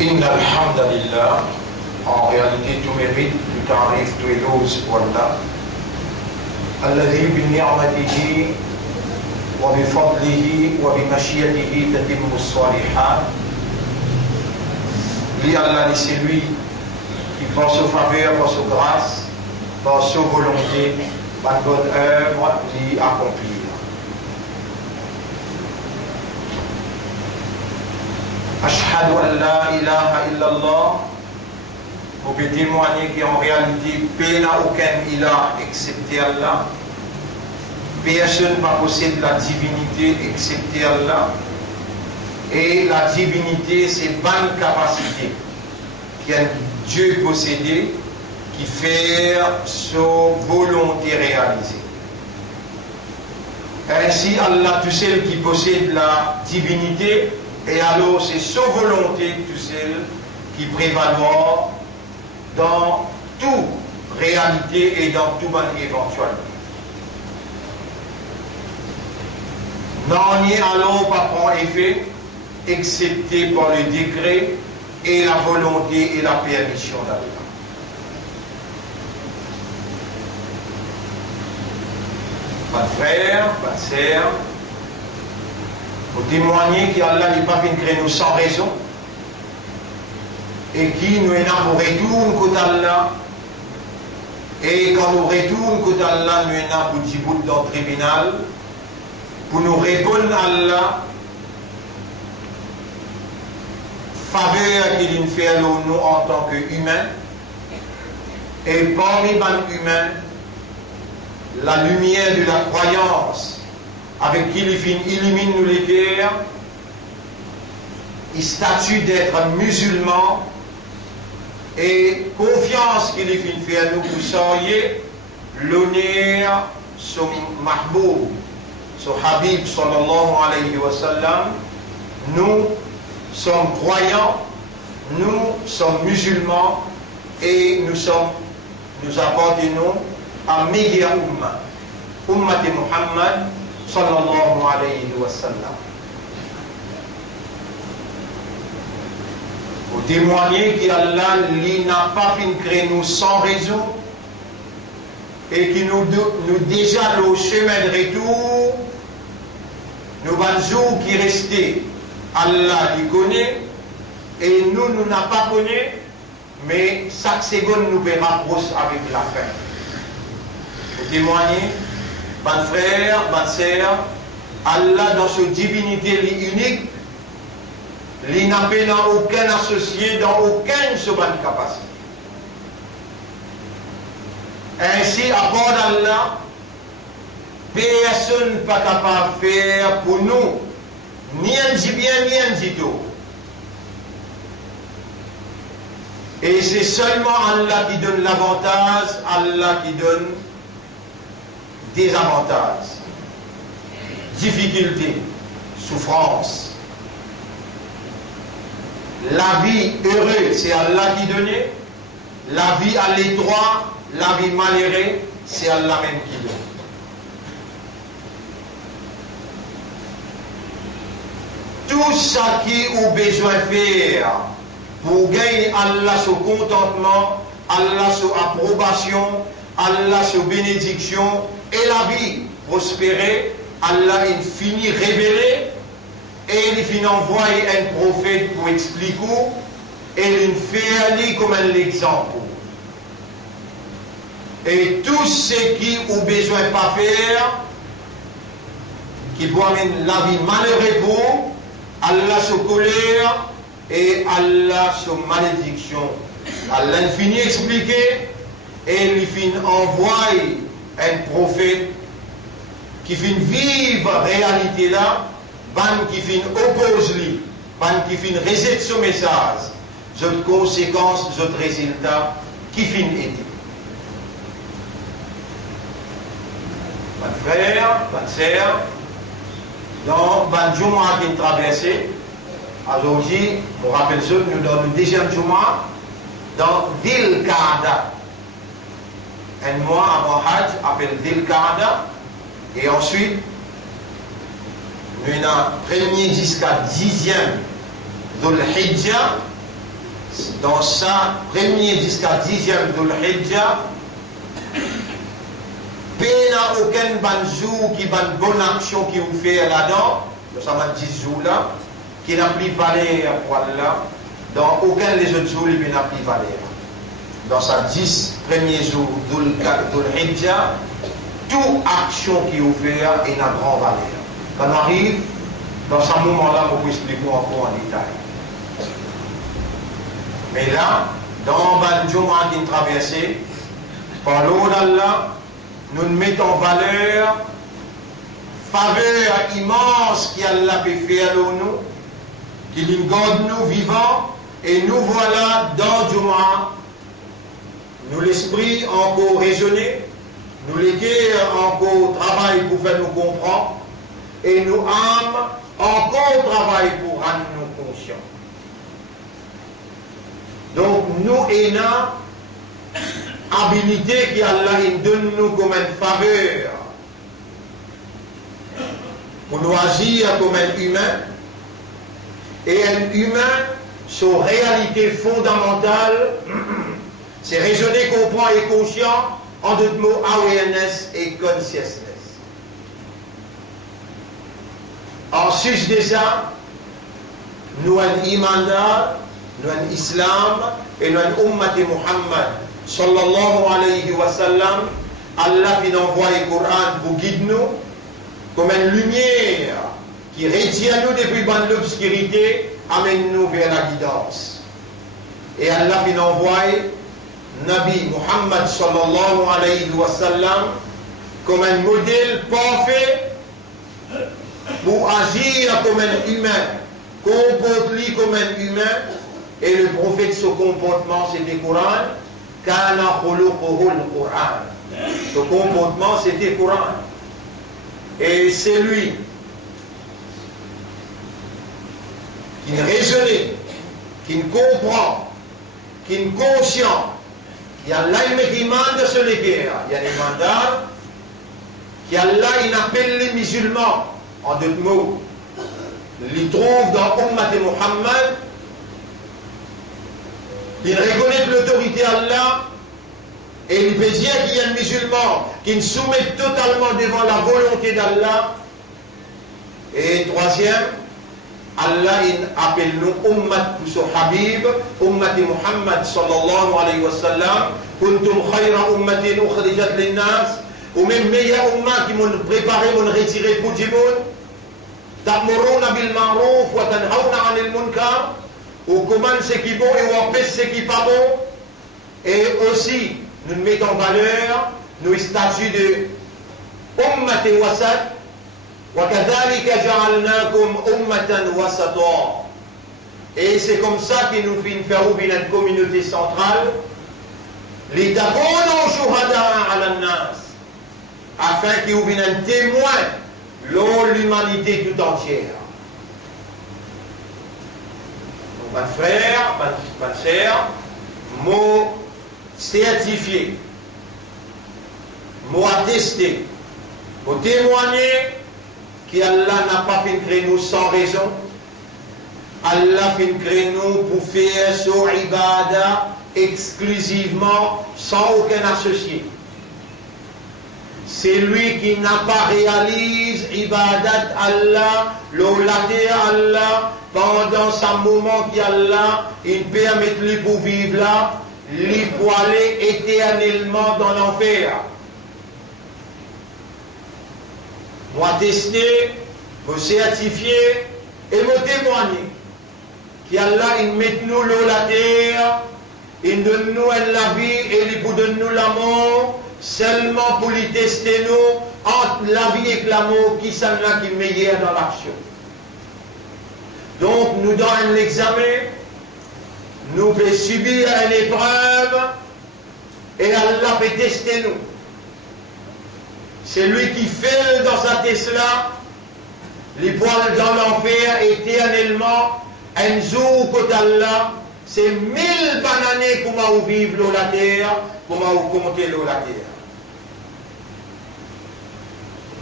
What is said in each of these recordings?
Inna alhamdulillah, en réalité tout mérite, tout arrive, tout éloge pour Allah. Alladhi bi ni'matihi wa bi fadlihi wa bi mashiyatihi tatimmu as-salihat. Lui Allah, c'est lui qui par sa faveur, par sa grâce, par sa volonté, par bonne œuvre, l'y accomplir. Ashhadu an la ilaha illallah, vous pouvez témoigner qu'en réalité, paix n'a aucun ilah excepté Allah. Personne ne possède la divinité excepté Allah. Et la divinité, c'est une bonne capacité qu'un Dieu possédé qui fait sa volonté réalisée. Ainsi, Allah, tout seul qui possède la divinité, et alors c'est sa volonté, tout seul, qui prévaloir dans toute réalité et dans toute bonne éventualité. Non, ni alors pas prendre effet, excepté par le décret et la volonté et la permission d'Allah. Pas de frère, pas de sœur, pour témoigner qu'Allah n'est pas venu créer nous sans raison et qui nous retourne côté Allah. Et quand nous retournons côté Allah, nous avons pour Djibout dans le tribunal pour nous répondre à Allah, faveur qu'il nous fait à nous en tant qu'humains. Et parmi les humains, la lumière de la croyance avec qui il illumine nous les cœurs, il statue d'être musulman et confiance qu'il fait à nous pour soyez l'honneur son mahboub, son habib sallallahu alayhi wa sallam. Nous sommes croyants, nous sommes musulmans et nous appartenons à meilleure umma, ummat de Muhammad sallallahu alayhi wa sallam. Pour témoigner qu'Allah n'a pas fait créer nous sans raison et qui nous déjà le chemin de retour, nous avons qui restait, Allah qui connaît et nous n'avons pas connu, mais chaque seconde nous rapproche avec la fin. Pour témoigner, bonne frère, bonne sœur, Allah dans sa divinité unique, il n'a aucun associé dans aucune seconde capacité. Ainsi, à part d'Allah, personne n'est pas capable de faire pour nous ni un dit bien ni un dit tout. Et c'est seulement Allah qui donne l'avantage, Allah qui donne des avantages, difficultés, souffrances. La vie heureuse, c'est Allah qui donne. La vie à l'étroit, la vie malheureuse, c'est Allah même qui donne. Tout ce qui a besoin de faire pour gagner Allah son contentement, Allah son approbation, Allah son bénédiction et la vie prospérer, Allah il finit révélé et il finit envoyer un prophète pour expliquer et il fait aller comme un exemple. Et tout ce qui a besoin de pas faire, qui peut amener la vie malheureuse pour Allah se colère et Allah se malédiction. Allah finit expliquer et il finit envoyer un prophète qui finit vivre la réalité là, qui finit oppose lui, qui finit rejette ce message, cette conséquence, ce résultat qui finit été. Mon frère, ma sœur, dans le Jumu'ah qui est traversé, aujourd'hui, on rappelle ça, nous dans le deuxième Jumu'ah, dans Dhil Qa'da. Un mois avant Hajj appelle Dhil Qa'da. Et ensuite, nous avons premier jusqu'à 10e Dhul Hijjah. Dans ça, premier jusqu'à 10e Dhul Hijjah, il n'y a aucun banjou qui a une bonne action qui vous fait là-dedans, dans ça 10 jours là, qui n'a plus valeur pour Allah. Dans aucun des autres jours, il n'a plus valeur. Dans sa 10 premiers jours Dhul Hijjah, toute action qui vous fait est une grande valeur. Quand on arrive, dans ce moment-là, on peut expliquer encore en détail. Mais là, dans le Jumu'ah qui traversé, par l'eau d'Allah, nous mettons en valeur faveur immense qu'Allah peut faire pour nous, qu'il garde nous vivants, et nous voilà dans le Jumu'ah. Nous l'esprit encore raisonné, nous les cœurs encore travail pour faire nous comprendre, et nous âmes encore travail pour rendre nous conscients. Donc nous ayons habilité qu'Allah donne nous comme une faveur pour nous agir comme un humain, et un humain, son réalité fondamentale, c'est raisonner, comprendre et conscient, en d'autres mots, awareness et consciousness. En sus de ça, nous avons iman, nous avons islam, et nous avons ummat Muhammad, sallallahu alayhi wa sallam. Allah vient envoyer le Coran pour guider nous, comme une lumière qui retient nous depuis l'obscurité, amène nous vers la guidance. Et Allah vient envoyer Nabi Muhammad sallallahu alayhi wa sallam comme un modèle parfait pour agir comme un humain, comporter comme un humain. Et le prophète, son comportement, c'était le Coran. Kana khuluquhu al-Quran. Ce comportement, c'était le Coran. Et c'est lui qui raisonne, qui comprend, qui est conscient. Il y a là qui demande sur les guerres. Il y a des mandats qui Allah il appelle les musulmans. En d'autres mots, ils trouvent dans Ummat Muhammad. Il reconnaît l'autorité d'Allah et il peut dire qu'il y a un musulman qui se soumet totalement devant la volonté d'Allah. Et troisième, Allah il appelle nous Ummat pour son Habib, Ummat Muhammad sallallahu alayhi wa sallam, Kuntum khayra ummatin ukhrijat linnas, ou même meilleur ummat qui m'ont préparé, m'ont retiré pour du monde, Ta'muruna bil ma'ruf wa tanhawna 'anil munkar. On commande ce qui est bon et on empêche ce qui n'est pas bon. Et aussi, nous mettons en valeur nos statuts de Ummat Wasat. وَكَذَلِكَ جَعَلْنَاكُمْ أُمَّةً وَسَطًا. Et c'est comme ça que nous finissons faire ouvrir notre communauté centrale. لِتَكُونُوا شُهَدَاءَ عَلَى النَّاسِ. Afin qu'il y ait un témoin de l'humanité tout entière. Mon frère, ma sœur, m'ont certifié, m'ont attesté, m'ont témoigné qu'Allah n'a pas fait créer nous sans raison. Allah fait créer nous pour faire son ibadah exclusivement, sans aucun associé. C'est lui qui n'a pas réalisé ibadat Allah, l'olaté Allah, pendant ce moment qu'Allah, il permet lui pour vivre là, lui pour aller éternellement dans l'enfer. Moi tester, me certifier et me témoigner qu'Allah il met nous l'eau la terre, il donne nous la vie et il pour donne nous l'amour seulement pour lui tester nous entre la vie et l'amour qui sont là qui est meilleur dans l'action. Donc nous dans l'examen, nous pouvons subir une épreuve et Allah peut tester nous. C'est lui qui fait dans sa Tesla les poils dans l'enfer éternellement, un jour que Allah, c'est 1000 années comment vous vivez l'eau la terre, comment vous comptez l'eau la terre.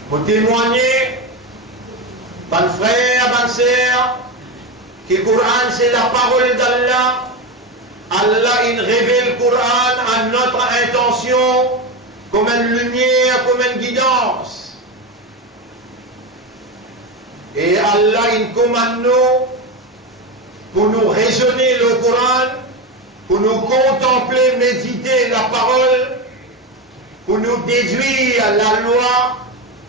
Vous témoignez, bonne frère, bonne sœur, que le Coran c'est la parole d'Allah. Allah il révèle le Coran à notre intention comme une lumière, comme une guidance. Et Allah il commande nous pour nous raisonner le Coran, pour nous contempler, méditer la parole, pour nous déduire la loi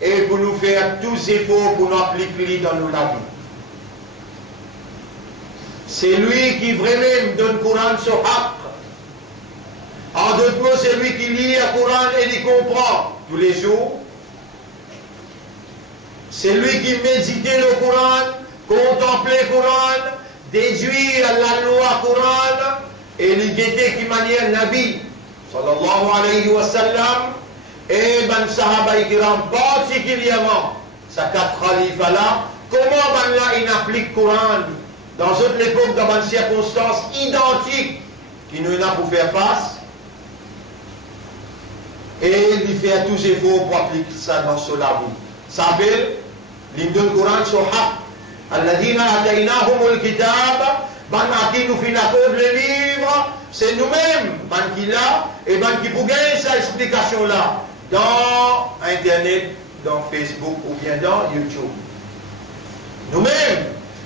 et pour nous faire tous efforts pour nous appliquer dans nos vies. C'est lui qui vraiment donne le Coran sur haq. En d'autres mots, c'est lui qui lit le Coran et il comprend tous les jours. C'est lui qui médite le Coran, contemple le Coran, déduire la loi Coran et il guette qui manière Nabi sallallahu alayhi wa sallam et ben sahaba ikram particulièrement sa quatre khalifas là, comment ben là il applique le Coran dans toute l'époque dans des circonstances identiques qui nous a pour faire face et il fait tous ses efforts pour appliquer ça dans son vie. Ça s'appelle l'hymne du Coran sur haq. Alladhina ataynahumul kitab, ban qui nous fait le livre, c'est nous-mêmes, ban qui l'a, et ban qui pour gagner cette explication-là dans Internet, dans Facebook ou bien dans YouTube. Nous-mêmes,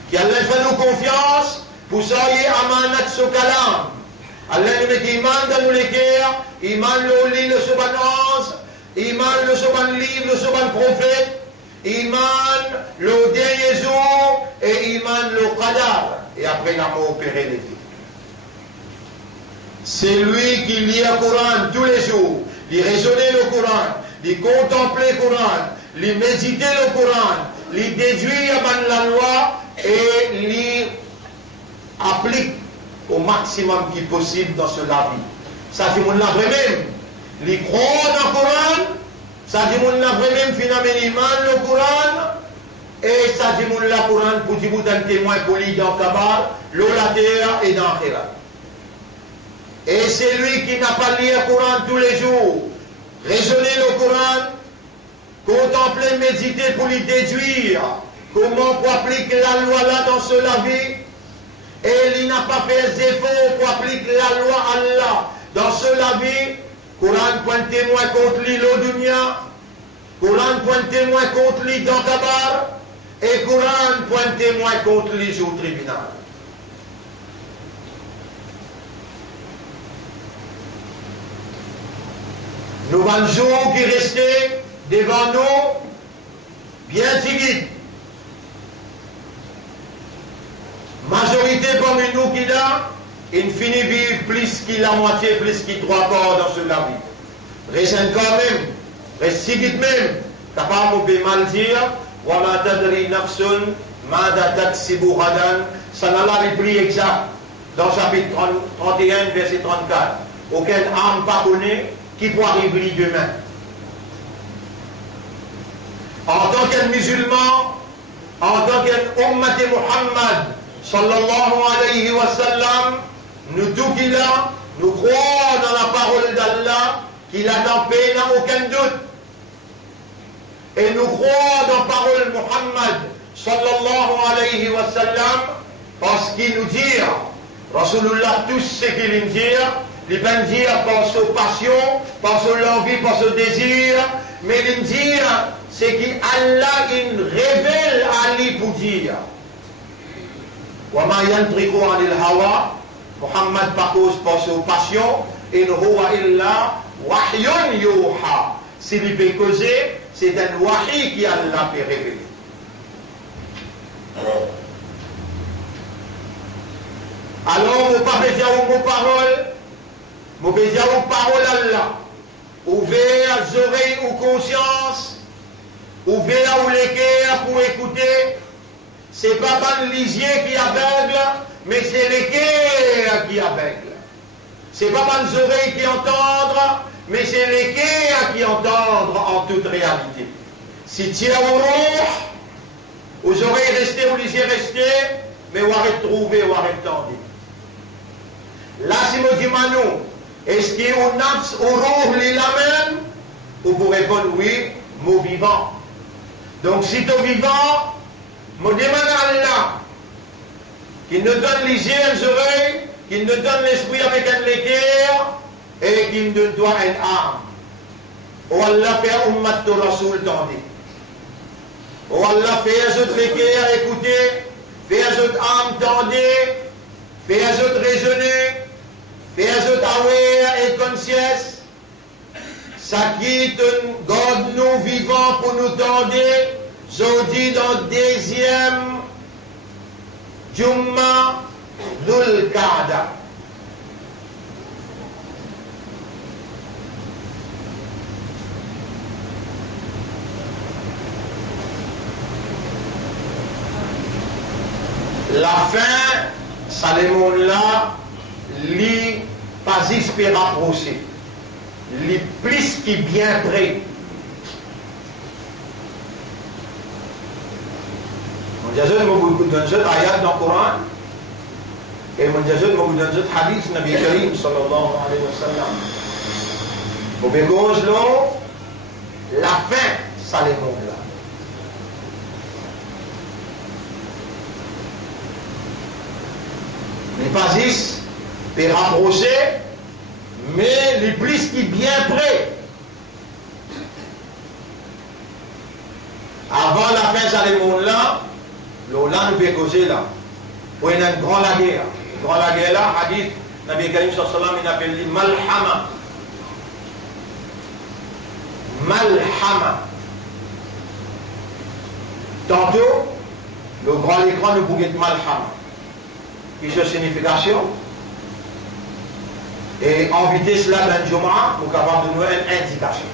qui Allah fait nous confiance pour soyez amanat sur kalam. Allah nous met iman dans nous les cœurs, iman le lit, le soban 11, iman le soban livre, le soban prophète, iman le dernier jour et iman le qadar. Et après, il a opéré les vies. C'est lui qui lit le Coran tous les jours, il raisonnait le Coran, il contemplait le Coran, il méditait le Coran, il déduit la loi et il applique au maximum qui est possible dans ce la vie. Ça dit mon la même, il croit dans le Coran, ça dit mon la même finalement le Coran, et ça dit mon la Coran pour dire un témoin poli dans Kabar, l'eau la terre et dans Khira. Et c'est lui qui n'a pas lu le Coran tous les jours, raisonner le Coran, contempler, méditer pour lui déduire comment pour appliquer la loi là dans ce la vie. Et il n'a pas fait des efforts pour appliquer la loi Allah dans ce la vie. Coran point témoin contre lui l'eau dunya, Coran point témoin contre lui dans Kabar, et Coran point témoin contre lui au tribunal. Nous avons un jour qui restait devant nous, bien timide. Majorité parmi nous qui là, il finit vivre plus que la moitié, plus que 3 quarts dans ce vie. Reste quand même, reste timide même, capable de mal dire, وَمَا تَدْرِي نَفْسٌ مَاذَا تَكْسِبُ غَدًا. Ça n'a pas le prix exact dans le chapitre 31, verset 34. Aucune âme pas connaît qui pourra arriver demain. En tant qu'un musulman, en tant qu'un ummat de Muhammad, sallallahu alayhi wa sallam, nous tous qui là, nous croyons dans la parole d'Allah, qu'il a dans paix, n'a aucun doute. Et nous croyons dans la parole de Muhammad, sallallahu alayhi wa sallam, parce qu'il nous dit, Rasulullah, tout ce qu'il nous dit, il peut dire par sa passion, par son envie, par son désir, mais il dit, c'est qu'Allah, il révèle à lui pour dire. وَمَا يَنْطِقُ عَنِ الْهَوَىٰ, Muhammad par cause par sa passion, إِنْ هُوَ إِلَّا وَحْيٌ يُوحَىٰ. S'il peut causer, c'est un wahi qui Allah peut révéler. Alors, mon pas dire vos paroles, mon dire vos paroles Allah. Ouvrez les oreilles ou conscience, ouvrez ou les cœurs pour écouter. C'est pas le lisier qui aveugle, mais c'est les cœurs qui aveuglent. C'est pas les oreilles qui entendent, mais c'est les cœurs qui entendent en toute réalité. Si tu es au roux, aux oreilles restées, aux lisiers restés, mais on va trouver, on va entendre. Là, si nous disons à nous, est-ce qu'il y a un nafs ou roh li la même? Ou pour répondre oui, nous vivant. Donc si tu es vivant, nous demandons à Allah qu'il nous donne les yeux et les oreilles, qu'il nous donne l'esprit avec un l'équerre et qu'il nous donne une âme. Oh Allah fait ummat de Rasoul tandis. Oh Allah fait un autre l'équerre, écoutez, fait un autre âme tendez, fait un autre raisonner, fait un autre aware et conscience. Ça quitte, garde nous vivants pour nous tendre, jeudi dans le deuxième Jumma Dhul Qa'da. La fin, ça les mondes là, li pas espérer approcher. Les plus qui bien près. On dit que beaucoup de gens ayat dans le Coran et on dit que beaucoup de gens hadith Nabi Karim sallallahu alayhi wa sallam. Au bégauge là, la fin, ça les montre là. Les basis peuvent rapprocher. Mais les plus qui bien près. Avant la fin, ça les mondes là, là nous peut causer là. Pour une grande guerre. Une grande guerre là, hadith, Nabi Karim sallallahu alayhi wa sallam, il appelle dit Malhama. Malhama. Tantôt, le grand écran nous pourrait être Malhama. Qui est signification? Et en vitesse là dans le Jumu'ah, nous sommes capables de nous donner une indication.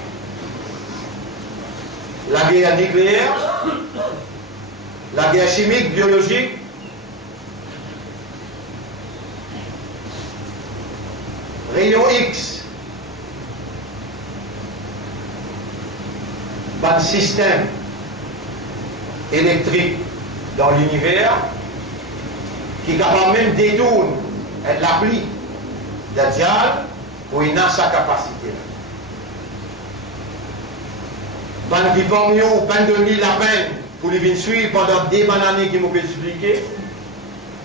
La guerre nucléaire, la guerre chimique, biologique, rayon X, pas de système électrique dans l'univers qui est capable même de détourner la pluie. Dajjal, où il a sa capacité. Pendant qu'il forme nous, peine de donner la peine pour les suivre pendant des années qui m'ont expliqué,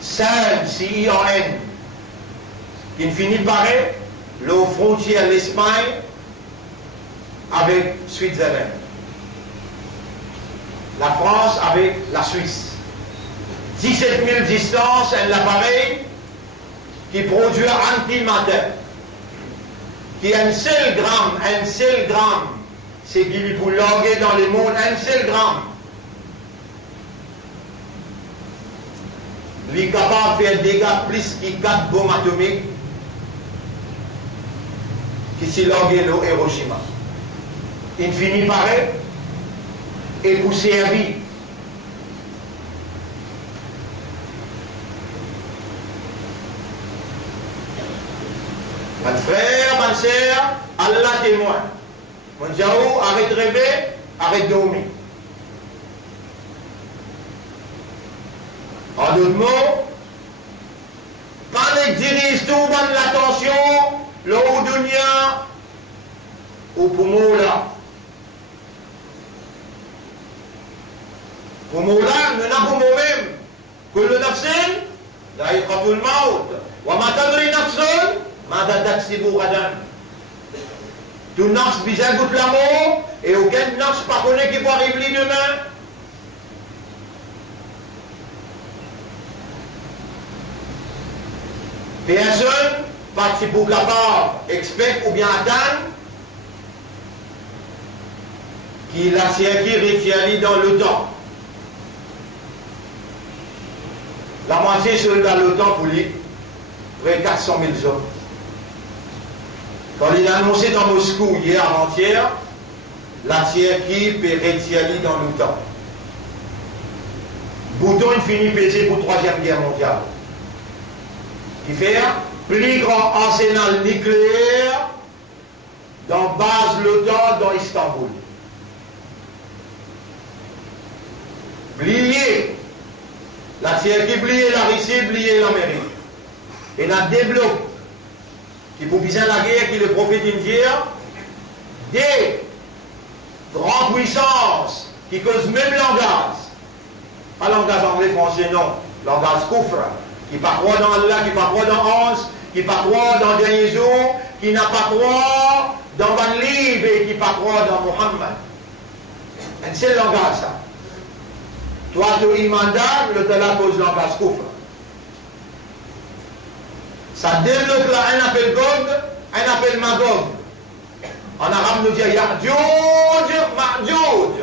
seul si IAN, qui finit par le frontière l'Espagne avec Switzerland. La France avec la Suisse. 17 000 distances, un appareil qui produit antimatter, qui a un seul gramme, c'est qu'il pour loguer dans le monde, un seul gramme. Il est capable de faire des dégâts plus que 4 bombes atomiques qui s'est logué au Hiroshima. Il finit par et pour servir. Mon frère, ma sœur, Allah témoin. Mon Jaou, arrête de rêver, arrête de dormir. En d'autres mots, quand on dirige tout l'attention, le haut dunya, ou pour moi là. Pour moi là, nous n'avons nous-mêmes que le nafsin, là il y a tout le maut. Wa ma tadri nafsun, ماذا تكسب غدا. Tout nafs bizarre goûte l'amour et aucun nafs pas connaît qui va arriver demain. Personne participe au capable, expect ou bien atteindre qui l'a servi rétiali dans le temps. La moitié seule dans le temps pour lui, près de 400 000 hommes. Quand il a annoncé dans Moscou hier avant-hier, la Turquie peut retirer dans le temps. Bouton il finit pété pour la 3e guerre mondiale. Qui fait plus grand arsenal nucléaire dans base l'OTAN dans Istanbul. Blier la Turquie, blier la Russie, blier l'Amérique. Et la débloque qui pour bien la guerre, qui le prophète dire, des grandes puissances qui causent même langage. Pas langage anglais, français, non. Langage coufre. Qui pas croire dans Allah, qui pas croire dans Hans, qui pas croire dans dernier jour, qui n'a pas croire dans un livre et qui pas croire dans Mohammed. C'est le langage, ça. Toi, tu es mandat, le tala cause langage coufre. Ça développe là, un appelle Gog, un appelle Magog. En arabe, nous dit Ya'juj, Ma'juj.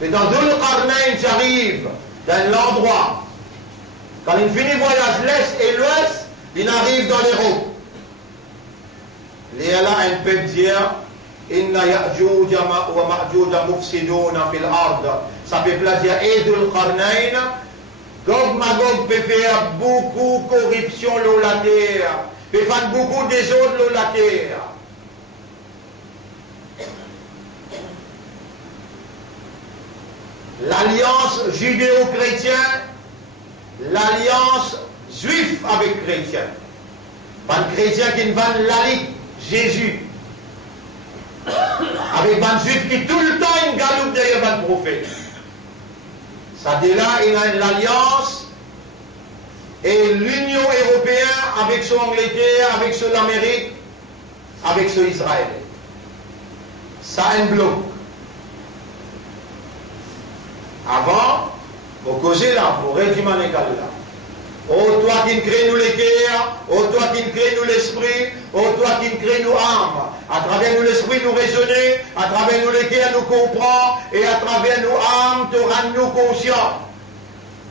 Mais dans Dhul Qarnayn, tu arrives dans l'endroit. Quand il finit le voyage l'Est et l'Ouest, il arrive dans les routes. Et là, un peut dire Inna Ya'juj wa Ma'juj mufsiduna fil ard. Ça peut plaisir et Dhul Qarnayn. Gog Magog peut faire beaucoup de corruption dans la terre, peut faire beaucoup de désordre dans la terre. L'alliance judéo-chrétienne, l'alliance juif avec chrétien. Pas de chrétien qui ne va l'allier Jésus. Avec un juif qui tout le temps une galoupe derrière un prophète. Ça dit là, il a une alliance et l'Union européenne avec son Angleterre, avec son Amérique, avec son Israël. Ça a un bloc. Avant, pour causer là, pour rédimer les là. Oh, toi qui crée nous les cœurs, oh, toi qui crée nous l'esprit, oh, toi qui crée nous âmes. À travers nous l'esprit, nous raisonner, à travers nous les cœurs, nous comprendre, et à travers nous âmes, te rendre nous conscients.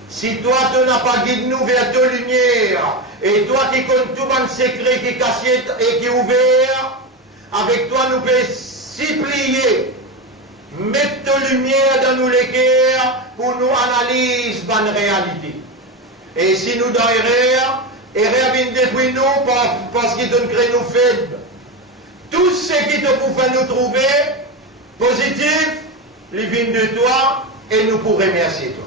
Si toi, tu n'as pas guidé nous vers ta lumière, et toi qui connais tout un secret qui est caché et qui est ouvert, avec toi, nous pouvons s'y plier, mettre ta lumière dans nous les cœurs pour nous analyser la réalité. Et si nous dans erreur vient depuis nous parce qu'il nous crée nous faibles. Tout ce qui te pouvait nous trouver positif, il vient de toi et nous pour remercier toi.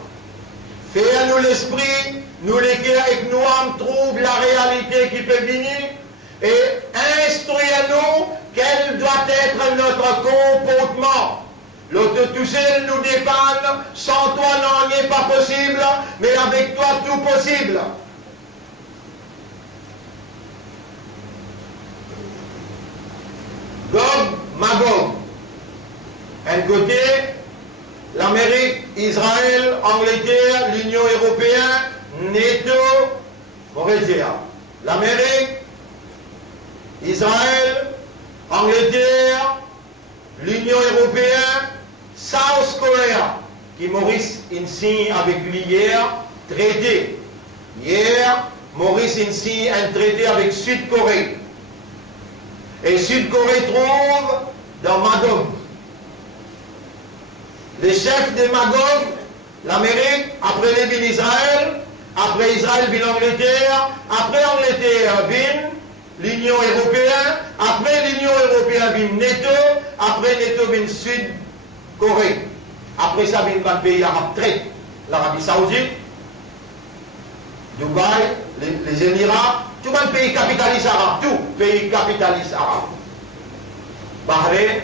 Fais à nous l'esprit, nous les cœurs et que nous âmes trouvent la réalité qui peut venir et instruis-nous quel doit être notre comportement. L'autre tout seul nous dépanne, sans toi non, n'est pas possible, mais avec toi tout possible. Gog, Magog. Un côté, l'Amérique, Israël, Angleterre, l'Union européenne, NATO, on va dire. L'Amérique, Israël, Angleterre, l'Union européenne, South Korea, qui Maurice signe avec lui hier, traité. Hier, Maurice signe un traité avec Sud-Corée. Et Sud-Corée trouve dans Magog. Les chefs de Magog, l'Amérique, après les villes d'Israël, après Israël, ville Angleterre, après Angleterre, ville l'Union européenne, après l'Union européenne, ville NATO, après NATO, ville Sud-Corée. Après ça, ville le pays arabe traite, l'Arabie Saoudite, Dubaï, les Émirats, tout le pays capitaliste arabe, tout pays capitaliste arabe. Bahreïn,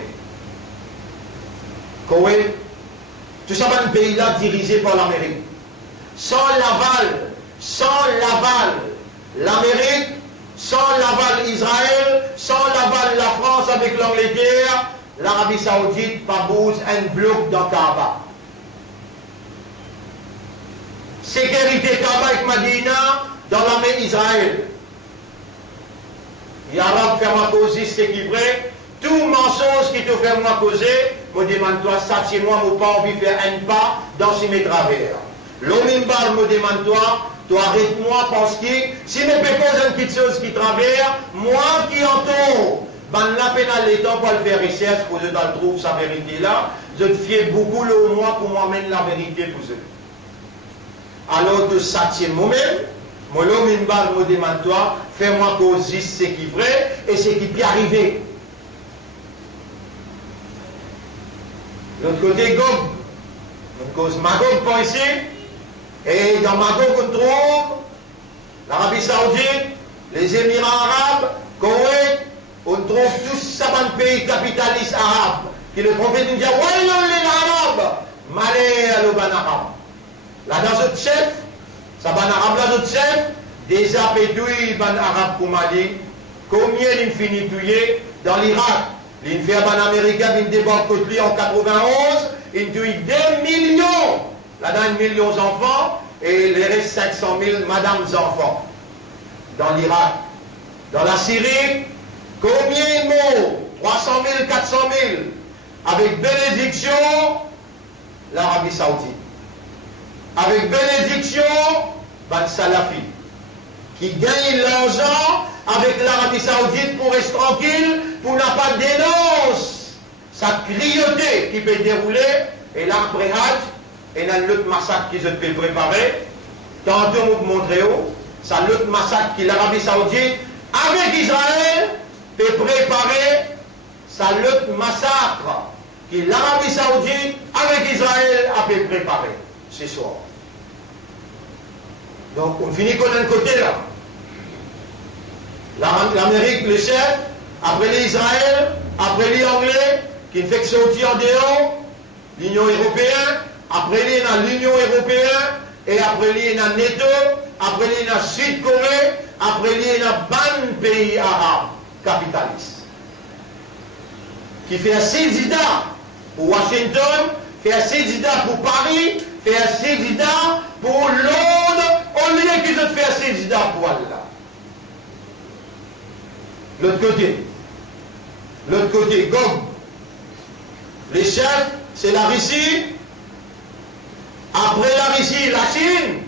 Koweït, tout ça, un pays-là dirigé par l'Amérique. Sans l'aval, l'Amérique, sans l'aval Israël, sans l'aval la France avec l'Angleterre, l'Arabie Saoudite pas bouge un bloc dans Kaaba. Sécurité Kaaba avec Madina dans l'armée d'Israël. Les Arabes ferment à causer ce qui est vrai. Tout mensonge qui te fait moi causer, me demande-toi, ça c'est moi, je n'ai pas envie de faire un pas dans ces mes travers. L'homme me demande-toi, toi arrête-moi parce que si je ne peux pas une petite chose qui traverse, moi qui entends, ben la peine à l'état pour le faire recherche pour que je trouve sa vérité là, je te fie beaucoup le moi pour m'amener la vérité pour eux. Alors de ça c'est moi-même, mon homme me demande-toi, fais-moi causer ce qui est vrai et ce qui peut arriver. L'autre côté, Gog. On cause Magog par ici. Et dans Magog, on trouve l'Arabie Saoudite, les Émirats arabes, Koweït, on trouve tous ça dans pays capitalistes arabes. Qui le prophète nous dit, Wailun lil arabes, malé à l'oban arabe. Là dans notre chef, ça ban arabe là notre chef, des apétouilles ban arabe comme a dit, combien l'infini tué dans l'Irak, l'infini ban américain, il débarque contre lui en 91, il tue 2 millions, là-dedans 1 million d'enfants, et les restes 500 000 madames enfants. Dans l'Irak, dans la Syrie, combien de mots? 300 000, 400 000, avec bénédiction, l'Arabie Saoudite. Avec bénédiction, Ban Salafi, qui gagne l'argent avec l'Arabie Saoudite pour rester tranquille, pour n'a pas de dénonce sa cruauté qui peut dérouler, et là après Hajj, et dans l'autre massacre qui se peut préparer, tantôt vous montrez où, ça l'autre massacre qui l'Arabie Saoudite avec Israël peut préparer, ça l'autre massacre qui l'Arabie Saoudite avec Israël a pu préparer ce soir. Donc on finit qu'on a un côté là. L'Amérique, le chef, après les Israël, après les Anglais, qui ne fait que sortir en dehors, l'Union européenne, après les dans l'Union européenne, et après les dans NATO, après les dans Sud-Corée, après les dans ban pays arabes capitalistes. Qui fait un sédida pour Washington, fait un sédida pour Paris, fait un sédida pour Londres, au lieu qu'ils ont fait un sédida pour Allah. L'autre côté, Gog. Les chefs, c'est la Russie. Après la Russie, la Chine.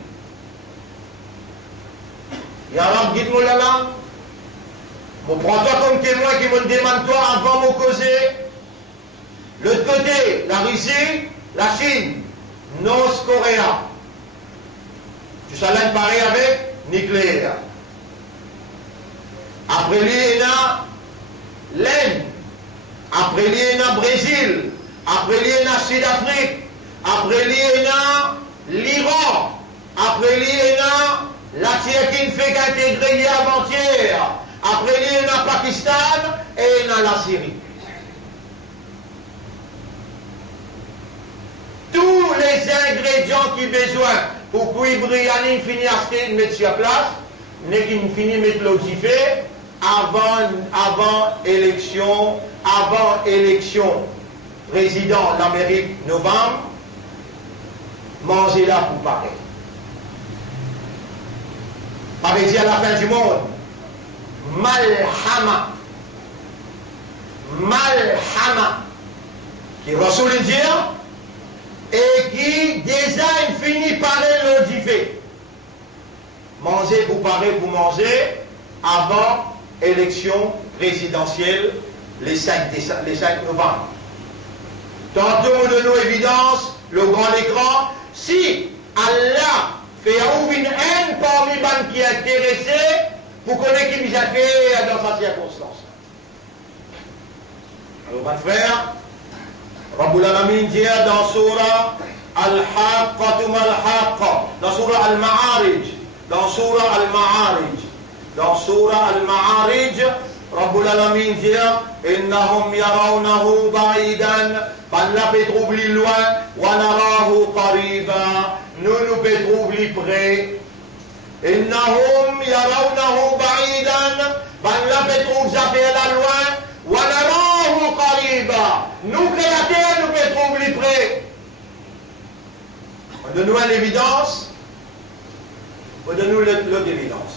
Il y a un guide mon là. Bon, prends-toi comme témoin qui me demande toi avant mon causer. L'autre côté, la Russie, la Chine, Nord-Corée. Tu sais là, pareil avec nucléaire. Après lui, il y a l'Inde. Après lui, il y a Brésil. Après lui, il y a Sud-Afrique. Après lui, il y a l'Iran. Après lui, il y a la Turquie qui ne fait qu'intégrer avant-hier. Après lui, il y a Pakistan et il y a la Syrie. Tous les ingrédients qui ont besoin pour que Brianine finisse à mettre sur place, n'est qu'il finit de mettre l'oxyfé avant élection président d'Amérique novembre, manger là pour pareil. Pareil à la fin du monde, Malhama, qui Rasoul dit, et qui déjà finit par l'oxyfé. Manger pour parer pour manger avant élection présidentielle les 5 novembre. Tantôt de nos évidences, le grand écran, si Allah fait une haine parmi les gens qui sont intéressés, pour connaître qui nous a fait dans sa circonstance. Alors, mon frère, Rabbul Alamin dit dans Surah Al-Haqqa Mal-Haqqa, dans Surah Al-Ma'arij, dans Surah Al-Ma'arij, Rabbul Alamin dit Innahum yarawnahu ba'idan, Allah peut trouver loin, wa narahu qariba, nous peut trouver près. Innahum yarawnahu ba'idan, Allah peut trouver la loin, wa narahu qariba, nous créateurs nous peut trouver près. On donne-nous l'évidence, on donne-nous l'autre évidence.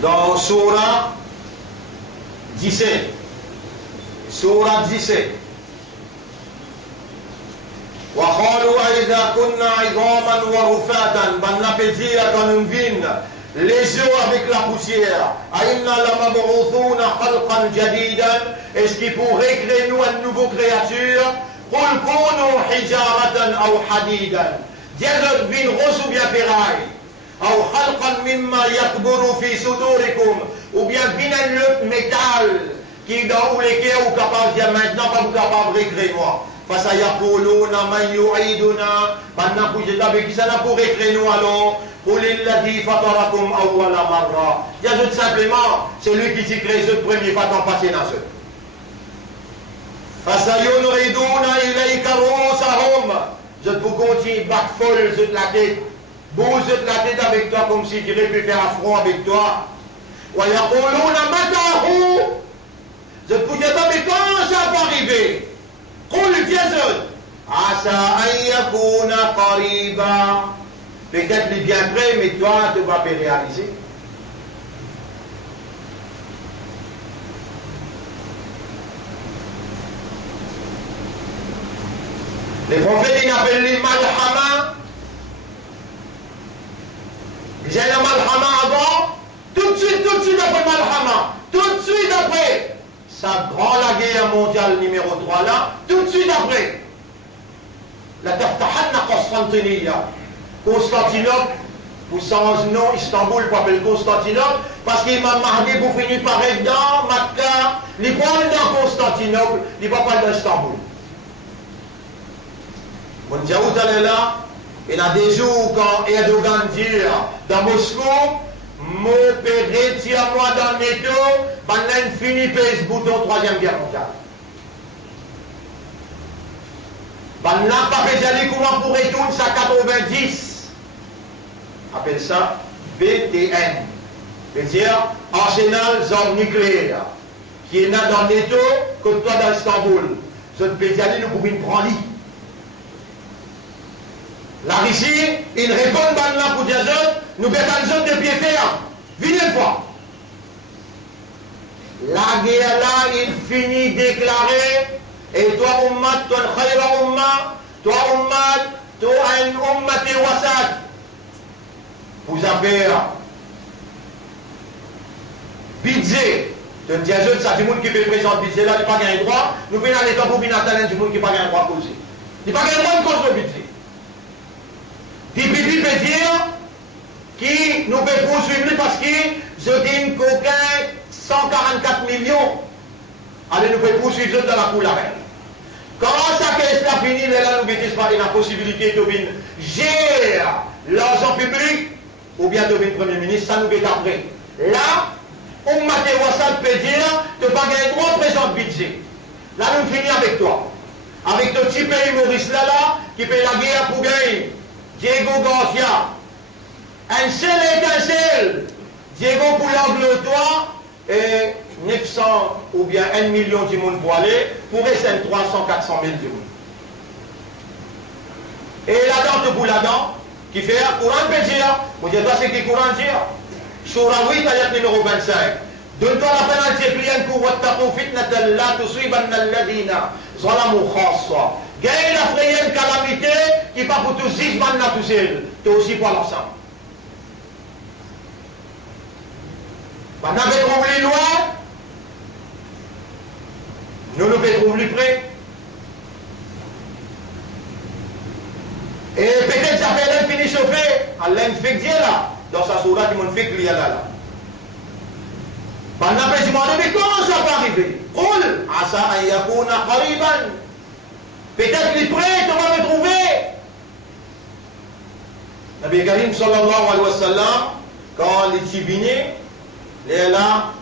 Dans Surah 17. Surah 17. وقالوا إذا كنا عظاما ورفاتا بل نبتدي كننفين les yeux avec la poussière. أئنا لمبعوثون خلقا جديدا. Est-ce qu'il pourrait créer nous une nouvelle créature? قل كونوا حجارة أو حديدا. Dieu vin rose ou bien ferraille. أو خلقا مما يكبر في صدوركم. Ou bien vin le métal qui dans lesquels vous capable de dire maintenant pas vous capable de créer moi. فسيقولون من يعيدنا بنا كوجتا بكسنا pour écrire nous allons قل الذي فطركم أول مرة. J'ajoute simplement, c'est lui qui s'y crée ce premier pas dans passé dans ce. فسينغضون إليك رؤوسهم. Je peux continuer battre folle de la tête, bouge de la tête avec toi comme si tu aurais pu faire affront avec toi. ويقولون متى هو. Je peux dire mais quand ça va arriver? قل جزء عسى أن يكون قريبا. Peut-être il est bien prêt, mais toi, tu ne vas pas réaliser. Les prophètes, ils appellent les malhama. Ils ont le malhama avant. Tout de suite après malhama. Tout de suite après. Ça prend la guerre mondiale numéro 3 là. Tout de suite après. La Taftahanna Constantiniya. Constantinople, pour son nom, Istanbul, pour appeler Constantinople, parce qu'Imam Mahdi, pour finir par être dans Makkah, il va pas dans Constantinople, il va pas dans Istanbul. Mon Diaout est là, il y a des jours quand Erdogan dit dans Moscou, mon père, tire-moi dans le métro, maintenant il finit par ce bouton 3e guerre mondiale. Maintenant, pas besoin comment pour retourner ça 90. Appelle ça BTN, c'est-à-dire Arsenal Zone Nucléaire, qui est là dans l'État, comme toi dans Istanbul. Ce pays, nous pouvons prendre. La Russie, il répond là pour dire nous mettons une zone de pied ferme. Venez une fois. La guerre là, il finit déclaré. Et toi, Ummat, toi, Khayra Umma, toi, Ummat, toi, un Ummati Wasat. Vous avez budget. Tu dis à jeune, ça, du monde qui peut présenter budget là, il n'a pas gagné droit. Nous venons à l'état pour bien attendre du monde qui n'a pas gagné droit à causer. Il n'a pas gagné droit de cause de budget. Pipi peut dire qui nous peut poursuivre parce que je dis qu'aucun 144 millions. Allez, nous pouvons poursuivre dans la cour la reine. Quand ça qu'est la fini, là, nous avons la possibilité de gérer l'argent public ou bien de devenir Premier ministre, ça nous est après. Là, on m'a peut dire que tu n'as pas gagné droit de présenter le budget. Là, nous finissons avec toi. Avec ton petit pays Maurice là, qui paye la guerre pour gagner. Diego Garcia. Un seul étincelle. Diego pour l'Angleterre et 900 ou bien 1 million de monde pour aller, pour essayer 300, 400 000 de monde. Et là-dedans, tu pour là-dedans, qui fait un Coran Bézir. Vous dites, toi, c'est qui Coran dire? Surah 8, ayat numéro 25. Donne-toi la pénalité, client, pour wattaqou fitnatan la tusibanna alladhina zalamu khassa. Gagne la frayenne calamité, qui pas pour tous 6 man là tout seul. Tu aussi pour l'ensemble. Maintenant, on trouve les lois. Nous nous trouvons plus près. Et peut-être ça fait l'infini chauffé. Allah fait Dieu là. Dans sa sourate, il m'a fait qu'il y a là. Pendant que je me demande, mais comment ça va arriver? Qul asa an yakuna qariban. Peut-être qu'il est prêt, tu vas me trouver. Nabi Karim sallallahu alayhi wa sallam, quand les tibinés, il est là,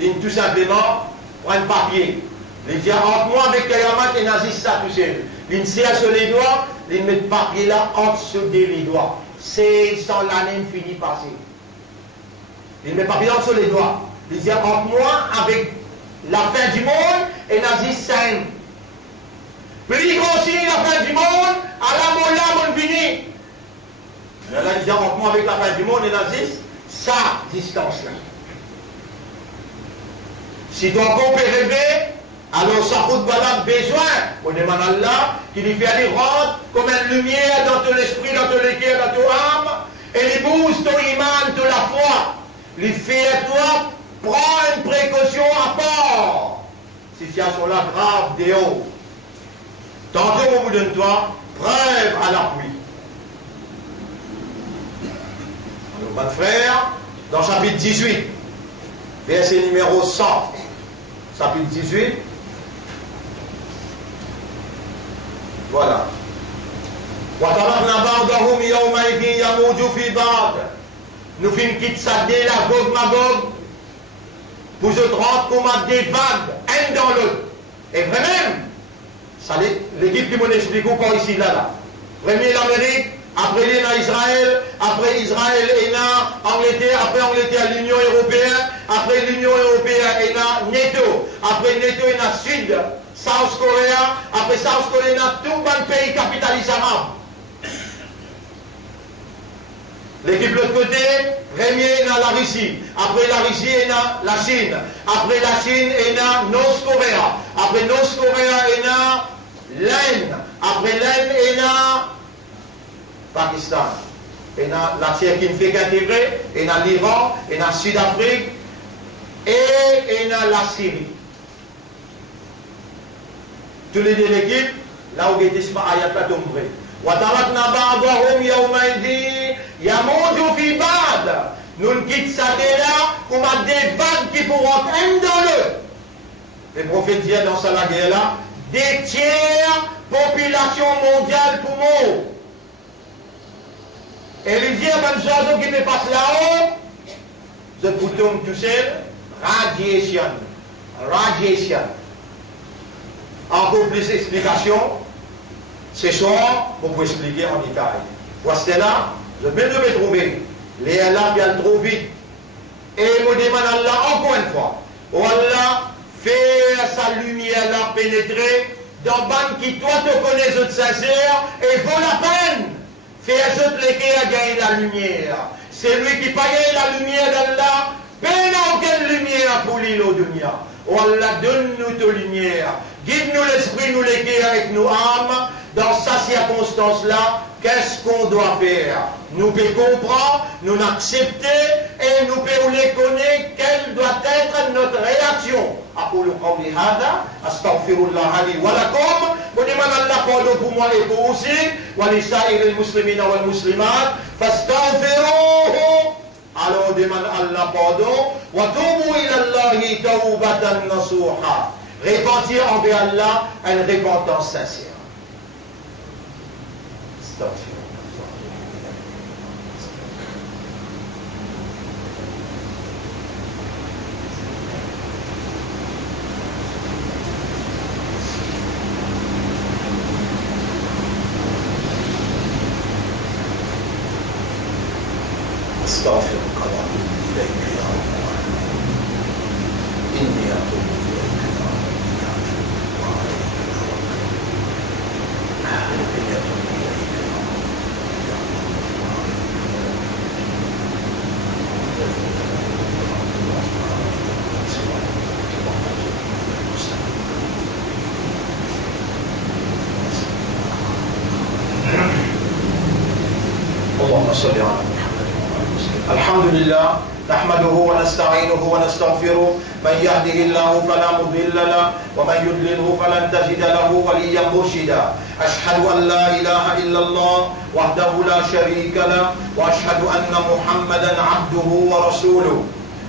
il tout simplement prend un papier. Il dit entre moi avec Kayamat et Nazis, ça tout seul. Il serre sur les doigts, il met le papier là entre les doigts. C'est sans l'année finie passée. Il met le papier entre les doigts. Il dit entre moi avec la fin du monde et Nazis 5. Plus grand signe la fin du monde, à la molla mon fini. Là, il dit entre moi avec la fin du monde et Nazis, sa distance là. Si ton corps peut rêver, alors ça coûte pas besoin. On demande à Allah qui lui fait aller rendre comme une lumière dans ton esprit, dans ton cœur, dans ton âme, et lui booste ton iman, toute la foi. Lui fait à toi, prends une précaution à part. Situation-là grave, déo. Tantôt on vous donne toi, preuve à l'appui. Alors, mon frère, dans chapitre 18, verset numéro 100, chapitre 18, Voilà. وَتَرَكْنَا بَعْضَهُمْ يَوْمَئِذٍ يَمُوجُ فِي بَعْضٍ. Nous finissons quitte ça dès la Gog Magog. Vous êtes rentrés comme des vagues, un dans l'autre. Et vraiment, l'équipe qui m'en explique encore ici, là. Premier l'Amérique, après il y a Israël, après Israël il y a Angleterre, après Angleterre l'Union Européenne, après l'Union Européenne il y a NATO, après NATO il y a Sud, South Korea, après South Korea il y a tout le pays capitalistes arabes. L'équipe de l'autre côté, premier il y a la Russie, après la Russie il y a la Chine, après la Chine il y a North Korea, après North Korea il y a l'Inde, après l'Inde il y a Pakistan, il y a la Turquie qui ne fait qu'intégrer, il y a l'Iran, il y a Sud-Afrique et il y a la Syrie. Tous les deux l'équipe, là où il y a ayat la tombe. وَتَرَكْنَا بَعْضَهُمْ يَوْمَئِذٍ يَمُوجُ فِي بَعْضٍ. Nous ne quittons ça là, on a des vagues qui pourront être dans l'autre. Le prophète dit dans sa guerre là, des tiers population mondiale pour mort. Et il dit à un oiseau qui me passe là-haut, je bouton tout seul, radiation. Radiation. Encore plus d'explications. Ce soir, vous pouvez expliquer en détail. Voici là, je vais me trouver. Les Allah viennent trop vite. Et je demande à Allah encore une fois. Oh Allah, fais sa lumière là pénétrer dans ban qui toi te connais de sincère et vaut la peine. Fais à ceux qui a gagné la lumière. C'est lui qui paye la lumière d'Allah. Peine aucune lumière pour l'île au dunya. Oh Allah, donne-nous ta lumière. Guide-nous l'esprit, nous l'équer avec nos âmes. Dans sa circonstance-là, qu'est-ce qu'on doit faire? Nous pouvons comprendre, nous accepter et nous pouvons les connaître quelle doit être notre réaction. أقول قولي هذا أستغفر الله لي ولكم ولمن الله pardon pour moi et pour aussi ولسائر المسلمين والمسلمات فاستغفروه. Alors demande Allah pardon. وتوبوا إلى الله توبة نصوحا. Repentir envers Allah une repentance sincère. أستغفرك وأتوب إليك يا رب إني أتوب إليك يا رب إني أتوب إليك يا رب اللهم صل على محمد. الحمد لله نحمده ونستعينه ونستغفره. من يهده الله فلا مضل له ومن يضلله فلن تجد له وليا مرشدا. أشهد أن لا إله إلا الله وحده لا شريك له وأشهد أن محمدا عبده ورسوله.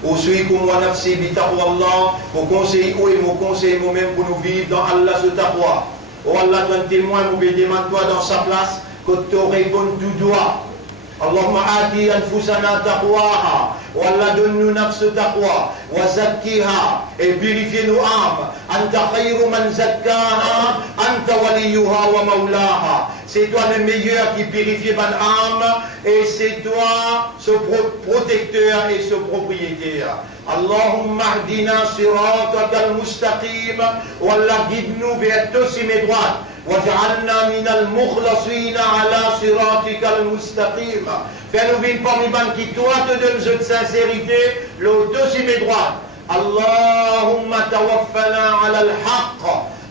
أوصيكم ونفسي بتقوى الله. Vous conseillez ou et vous conseillez vous-même pour nous vivre dans Allah ce taqwa. Oh Allah, ton témoin, vous demande-toi dans sa place que tu réponds tout droit. اللهم آتي أنفسنا تقواها والله donne-nous نفس تقوى وزكيها et purifie nos âmes. أنت خير من زكاها أنت وليها ومولاها. C'est toi le meilleur qui purifie mon âme et c'est toi ce protecteur et ce propriétaire. اللهم اهدنا صراطك المستقيم والله guide-nous vers tous mes droits. واجعلنا من المخلصين على صراطك المستقيم. Fais-nous vivre parmi les qui toi te donne de sincérité, le dossier droit. Allahumma tawaffana ala al-haqq.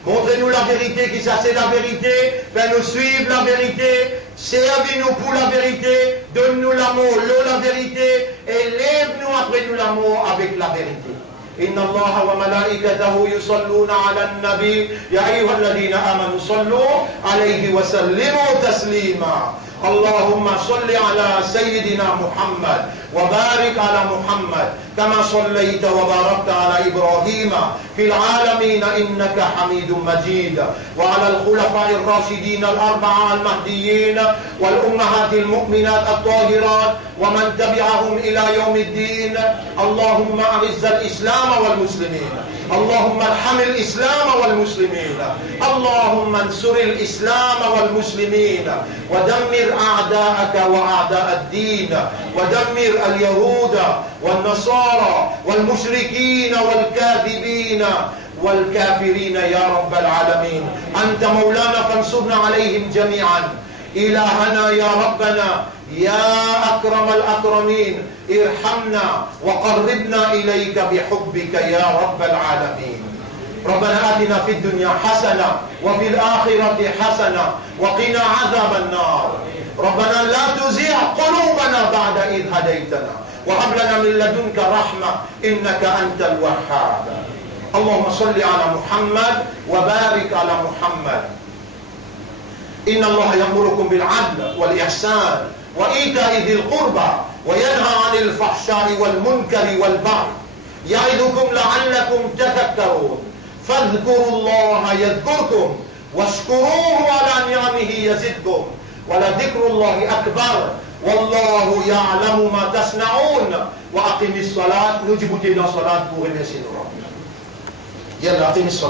Montrez-nous la vérité, qui ça c'est la vérité. Fais-nous suivre la vérité. Servis-nous pour la vérité. Donne-nous l'amour, la vérité. Et lève-nous après nous l'amour avec la vérité. إن الله وملائكته يصلون على النبي يا أيها الذين آمنوا صلوا عليه وسلموا تسليما اللهم صل على سيدنا محمد وبارك على محمد كما صليت وباركت على إبراهيم في العالمين إنك حميد مجيد، وعلى الخلفاء الراشدين الأربعة المهديين والأمهات المؤمنات الطاهرات ومن تبعهم إلى يوم الدين. اللهم أعز الإسلام والمسلمين، اللهم ارحم الإسلام والمسلمين، اللهم انصر الإسلام والمسلمين، ودمر أعداءك وأعداء الدين، ودمر اليهود والنصارى والمشركين والكاذبين والكافرين يا رب العالمين. أنت مولانا فانصرنا عليهم جميعا. إلهنا يا ربنا يا أكرم الأكرمين، ارحمنا وقربنا إليك بحبك يا رب العالمين. ربنا آتنا في الدنيا حسنة وفي الآخرة حسنة وقنا عذاب النار. ربنا لا تزغ قلوبنا بعد إذ هديتنا وهب لنا من لدنك رحمة إنك أنت الوهاب. اللهم صل على محمد وبارك على محمد. إن الله يأمركم بالعدل والإحسان وإيتاء ذي القربى وينهى عن الفحشاء والمنكر والبغي يعظكم لعلكم تذكرون. فاذكروا الله يذكركم واشكروه على نعمه يزدكم ولذكر الله أكبر والله يعلم ما تصنعون. وأقم الصلاة. نجبت إلى صلاة بوغي يلا أقم الصلاة.